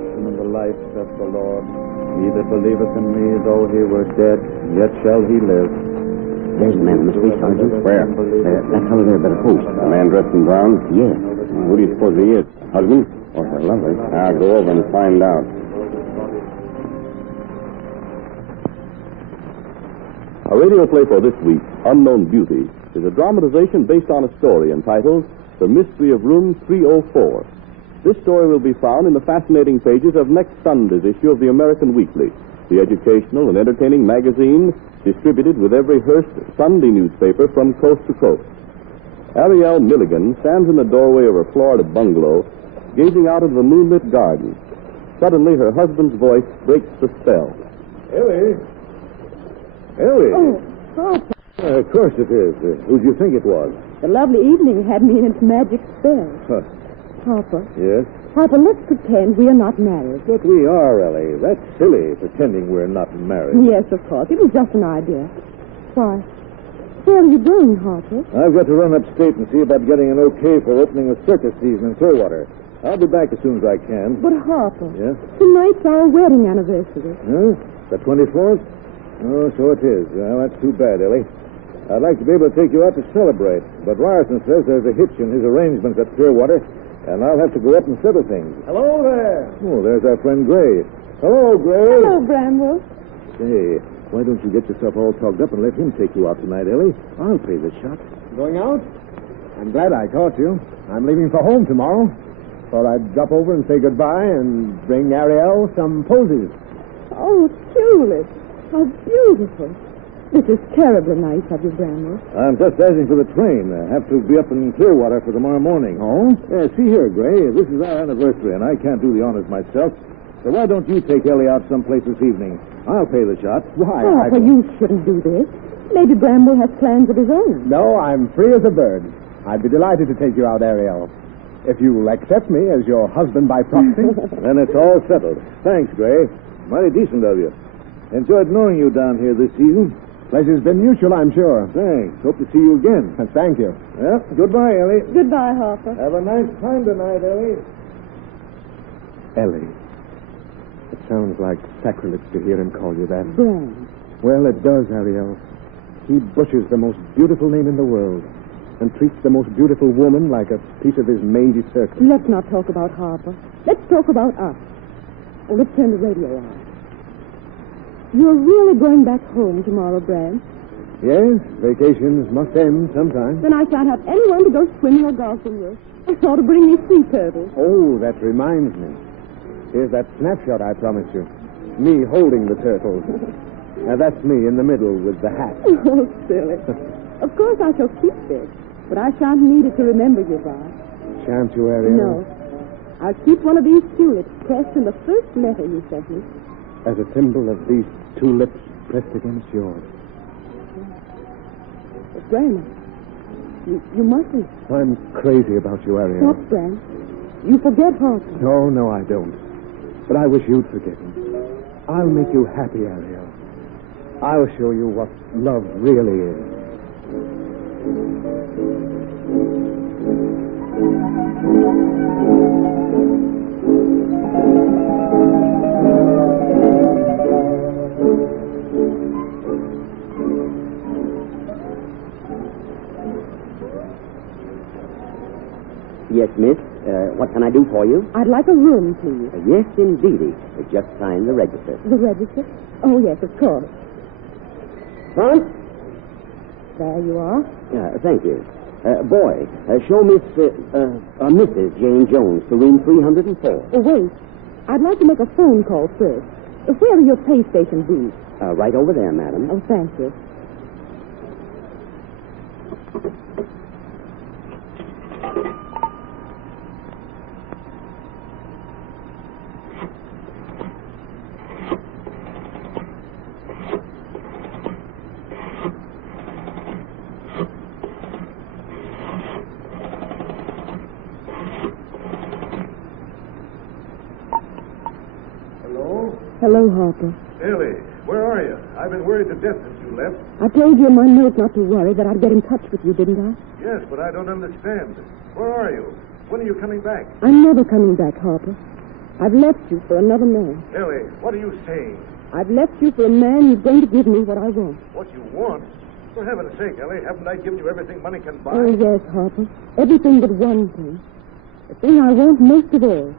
resurrection and the life, saith the Lord. He that believeth in me, though he were dead, yet shall he live. There's a man in the street, Sergeant. Where? That fellow there by the post. A man dressed in brown? Yes. Who do you suppose he is? Husband? Or her lover. I'll go over and find out. Our radio play for this week, Unknown Beauty, is a dramatization based on a story entitled The Mystery of Room 304. This story will be found in the fascinating pages of next Sunday's issue of the American Weekly, the educational and entertaining magazine distributed with every Hearst Sunday newspaper from coast to coast. Ariel Milligan stands in the doorway of her Florida bungalow, gazing out into the moonlit garden. Suddenly, her husband's voice breaks the spell. Ellie? Ellie? Oh, Papa. Of course it is. Who do you think it was? The lovely evening had me in its magic spell. Huh. Papa. Yes? Papa, let's pretend we are not married. But we are, Ellie. That's silly, pretending we're not married. Yes, of course. It was just an idea. Why? Where are you going, Harper? I've got to run upstate and see about getting an okay for opening the circus season in Clearwater. I'll be back as soon as I can. But, Harper, Yes? tonight's our wedding anniversary. Huh? The 24th? Oh, so it is. Well, that's too bad, Ellie. I'd like to be able to take you out to celebrate, but Ryerson says there's a hitch in his arrangements at Clearwater, and I'll have to go up and settle things. Hello there. Oh, there's our friend Gray. Hello, Gray. Hello, Bramwell. Say, why don't you get yourself all togged up and let him take you out tonight, Ellie? I'll pay the shot. Going out? I'm glad I caught you. I'm leaving for home tomorrow. Thought I'd drop over and say goodbye and bring Ariel some posies. Oh, Tulip. How beautiful. This is terribly nice of you, Bramwell. I'm just asking for the train. I have to be up in Clearwater for tomorrow morning. Oh? Yeah, see here, Gray. This is our anniversary, and I can't do the honors myself. So why don't you take Ellie out someplace this evening? I'll pay the shot. Why, Papa, you shouldn't do this. Maybe Bramwell has plans of his own. No, I'm free as a bird. I'd be delighted to take you out, Ariel. If you'll accept me as your husband by proxy. Then it's all settled. Thanks, Gray. Mighty decent of you. Enjoyed knowing you down here this season. Pleasure's been mutual, I'm sure. Thanks. Hope to see you again. Thank you. Well, goodbye, Ellie. Goodbye, Harper. Have a nice time tonight, Ellie. Ellie. It sounds like sacrilege to hear him call you that. Bram. Well, it does, Ariel. He butchers the most beautiful name in the world and treats the most beautiful woman like a piece of his mangy circus. Let's not talk about Harper. Let's talk about us. Oh, let's turn the radio on. You're really going back home tomorrow, Bram? Yes, vacations must end sometime. Then I shan't have anyone to go swimming or golfing with. I ought to bring me sea turtles. Oh, that reminds me. Here's that snapshot I promised you. Me holding the turtles. Now, that's me in the middle with the hat. Oh, silly. Of course I shall keep this, but I shan't need it to remember you by. Shan't you, Ariel? No. I'll keep one of these tulips pressed in the first letter you sent me. As a symbol of these two lips pressed against yours. But, Bram, you mustn't. I'm crazy about you, Ariel. Stop, Bram. You forget Harper. No, I don't. But I wish you'd forget him. I'll make you happy, Ariel. I'll show you what love really is. Yes, miss. What can I do for you? I'd like a room, please. Yes, indeedy. Just sign the register. The register? Oh, yes, of course. Front? There you are. Thank you. Boy, show Mrs. Jane Jones to room 304. Oh, wait. I'd like to make a phone call first. Where are your pay station booths? Right over there, madam. Oh, thank you. Hello, Harper. Ellie, where are you? I've been worried to death since you left. I told you in my note not to worry, that I'd get in touch with you, didn't I? Yes, but I don't understand. Where are you? When are you coming back? I'm never coming back, Harper. I've left you for another man. Ellie, what are you saying? I've left you for a man who's going to give me what I want. What you want? For heaven's sake, Ellie, haven't I given you everything money can buy? Oh, yes, Harper. Everything but one thing. The thing I want most of all.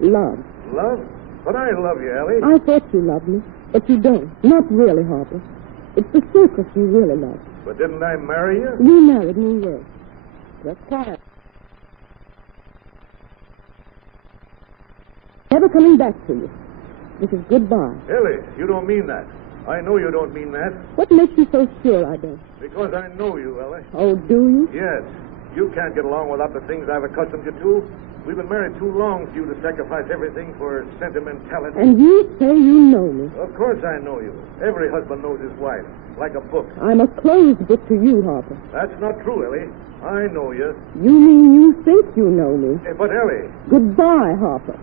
Love. Love? But I love you, Ellie. I thought you loved me, but you don't. Not really, Harper. It's the circus you really love. But didn't I marry you? You married me, yes. Just quiet. Never coming back to you. This is goodbye. Ellie, you don't mean that. I know you don't mean that. What makes you so sure I don't? Because I know you, Ellie. Oh, do you? Yes. You can't get along without the things I've accustomed you to. We've been married too long for you to sacrifice everything for sentimentality. And you say you know me. Of course I know you. Every husband knows his wife, like a book. I'm a closed book to you, Harper. That's not true, Ellie. I know you. You mean you think you know me? But, Ellie... Goodbye, Harper.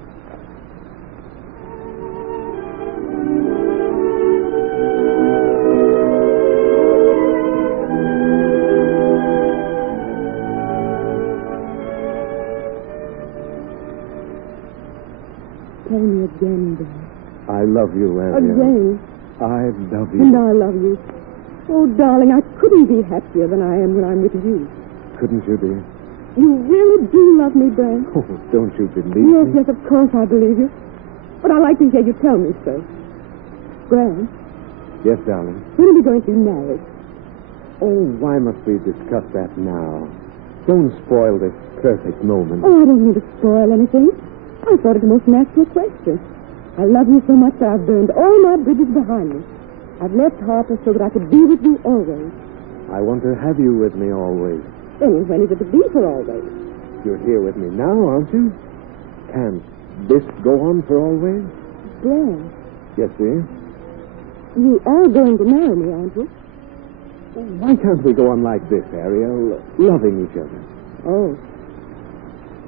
Tell me again, Dan. I love you, Ariel. Again. I love you. And I love you. Oh, darling, I couldn't be happier than I am when I'm with you. Couldn't you, dear? You really do love me, Dan. Oh, don't you believe Yes, me? yes, of course I believe you. But I'd like to hear you tell me so. Gran, Yes, darling. when are we going to be married? Oh, why must we discuss that now? Don't spoil this perfect moment. Oh, I don't mean to spoil anything. I thought it the most natural question. I love you so much that I've burned all my bridges behind me. I've left Harper so that I could be with you always. I want to have you with me always. Then when is it to be for always? You're here with me now, aren't you? Can't this go on for always? Gran, Yes, dear. you are going to marry me, aren't you? Why can't we go on like this, Ariel? Loving each other. Oh.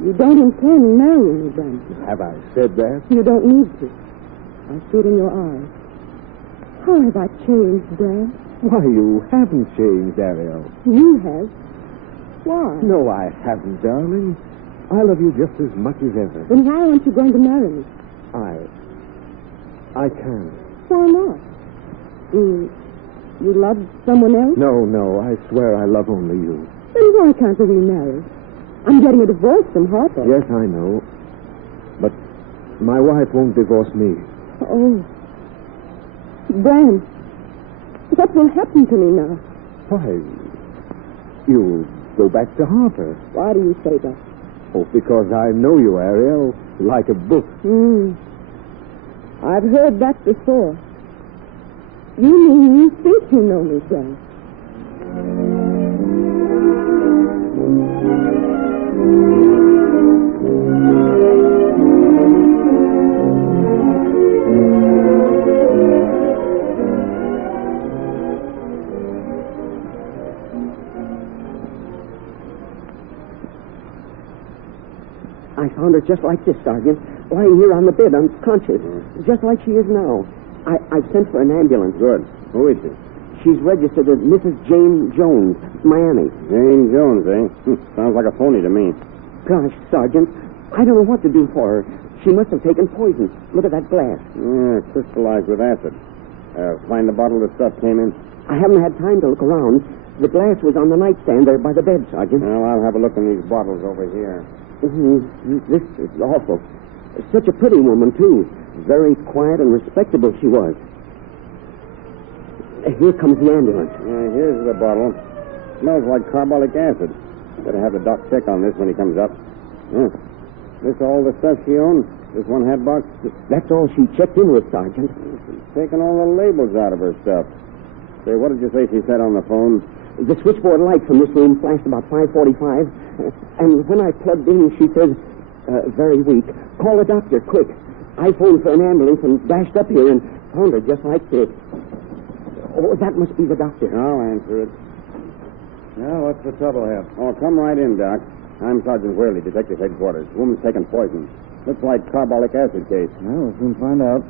You don't intend marrying me, Brandon. Have I said that? You don't need to. I see it in your eyes. How have I changed, Brand? Why, you haven't changed, Ariel. You have. Why? No, I haven't, darling. I love you just as much as ever. Then why aren't you going to marry me? I can't. Why not? You love someone else? No, I swear I love only you. Then why can't we remarry? I'm getting a divorce from Harper. Yes, I know. But my wife won't divorce me. Oh. Brand, what will happen to me now? Why, you'll go back to Harper. Why do you say that? Oh, because I know you, Ariel, like a book. I've heard that before. You mean you think you know me, Brand? I found her just like this, Sergeant, lying here on the bed, unconscious, just like she is now. I've sent for an ambulance. Good. Who is she? She's registered as Mrs. Jane Jones, Miami. Jane Jones, eh? Sounds like a phony to me. Gosh, Sergeant, I don't know what to do for her. She must have taken poison. Look at that glass. Yeah, crystallized with acid. Find the bottle the stuff came in? I haven't had time to look around. The glass was on the nightstand there by the bed, Sergeant. Well, I'll have a look in these bottles over here. This is awful. Such a pretty woman, too. Very quiet and respectable she was. Here comes the ambulance. Here's the bottle. Smells like carbolic acid. Better have the doc check on this when he comes up. This all the stuff she owns? This one hat box? That's all she checked in with, Sergeant. She's taken all the labels out of her stuff. Say, what did you say she said on the phone? The switchboard light from this room flashed about 5:45, and when I plugged in, she said, very weak, call a doctor, quick. I phoned for an ambulance and dashed up here and found her just like this. Oh, that must be the doctor. I'll answer it. Now, what's the trouble here? Oh, come right in, Doc. I'm Sergeant Whaley, Detective Headquarters. Woman's taken poison. Looks like carbolic acid case. Well, we'll soon find out.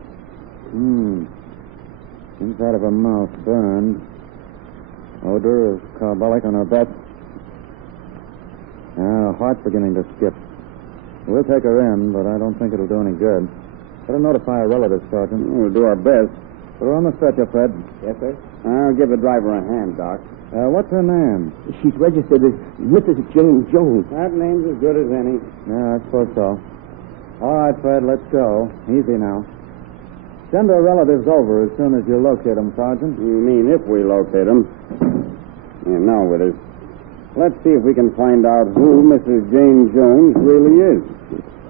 Inside of her mouth burned. Odor of carbolic on her breath. Now, heart's beginning to skip. We'll take her in, but I don't think it'll do any good. Better notify our relatives, Sergeant. We'll do our best. Put her on the stretcher, Fred. Yes, sir. I'll give the driver a hand, Doc. What's her name? She's registered as Mrs. James Jones. That name's as good as any. Yeah, I suppose so. All right, Fred, let's go. Easy now. Send our relatives over as soon as you locate them, Sergeant. You mean if we locate them? Yeah, now, Withers. Let's see if we can find out who Mrs. James Jones really is.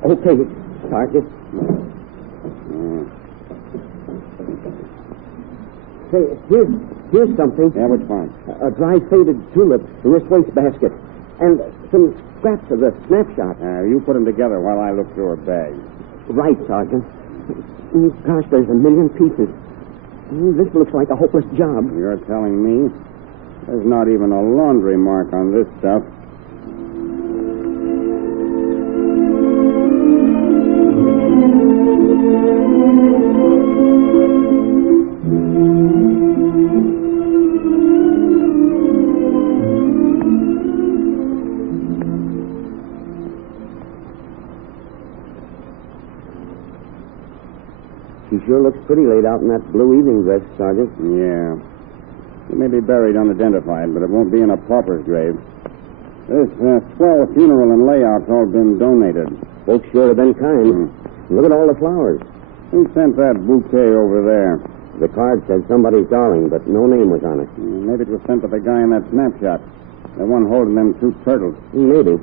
Okay, Sergeant. Say, here's something. Yeah, what's fine? A dry faded tulip in this wastebasket. And some scraps of the snapshot. You put them together while I look through her bag. Right, Sergeant. Gosh, there's a million pieces. This looks like a hopeless job. You're telling me? There's not even a laundry mark on this stuff. She sure looks pretty laid out in that blue evening dress, Sergeant. Yeah. She may be buried unidentified, but it won't be in a pauper's grave. This swell funeral and layout's all been donated. Folks sure have been kind. Look at all the flowers. Who sent that bouquet over there? The card said somebody's darling, but no name was on it. Maybe it was sent to the guy in that snapshot. The one holding them two turtles. Maybe.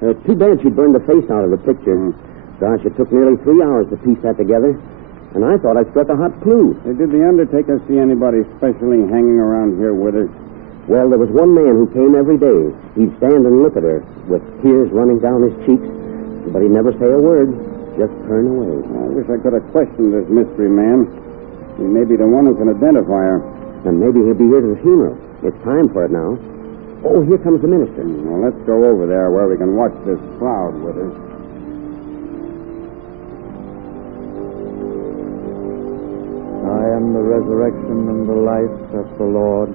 Too bad she burned the face out of the picture. Gosh, it took nearly 3 hours to piece that together. And I thought I struck a hot clue. Did the undertaker see anybody specially hanging around here with her? Well, there was one man who came every day. He'd stand and look at her with tears running down his cheeks, but he'd never say a word, just turn away. I wish I could have questioned this mystery man. He may be the one who can identify her. And maybe he'll be here to the funeral. It's time for it now. Oh, here comes the minister. Well, let's go over there where we can watch this crowd with her. I am the resurrection and the life, saith the Lord.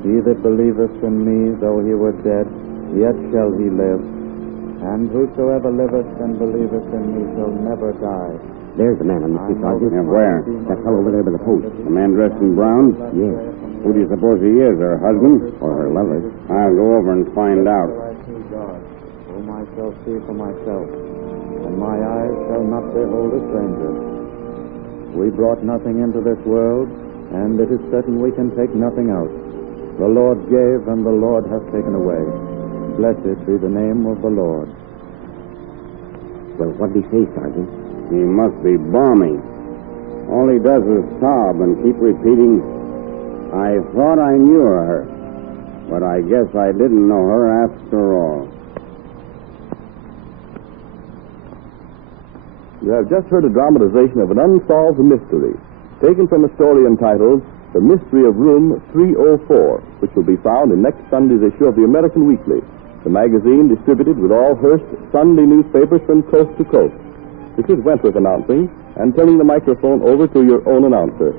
He that believeth in me, though he were dead, yet shall he live. And whosoever liveth and believeth in me shall never die. There's the man on the street, Sergeant. Yeah, where? That fellow over there by the post. The man dressed in brown? Yes. Who do you suppose he is? Her husband? Or her lover. I'll go over and find out. I see God, whom I shall see for myself, and my eyes shall not behold a stranger. We brought nothing into this world, and it is certain we can take nothing out. The Lord gave, and the Lord hath taken away. Blessed be the name of the Lord. Well, what did he say, Sergeant? He must be balmy. All he does is sob and keep repeating, I thought I knew her, but I guess I didn't know her after all. You have just heard a dramatization of an unsolved mystery, taken from a story entitled The Mystery of Room 304, which will be found in next Sunday's issue of the American Weekly, the magazine distributed with all Hearst Sunday newspapers from coast to coast. This is Wentworth announcing and turning the microphone over to your own announcer.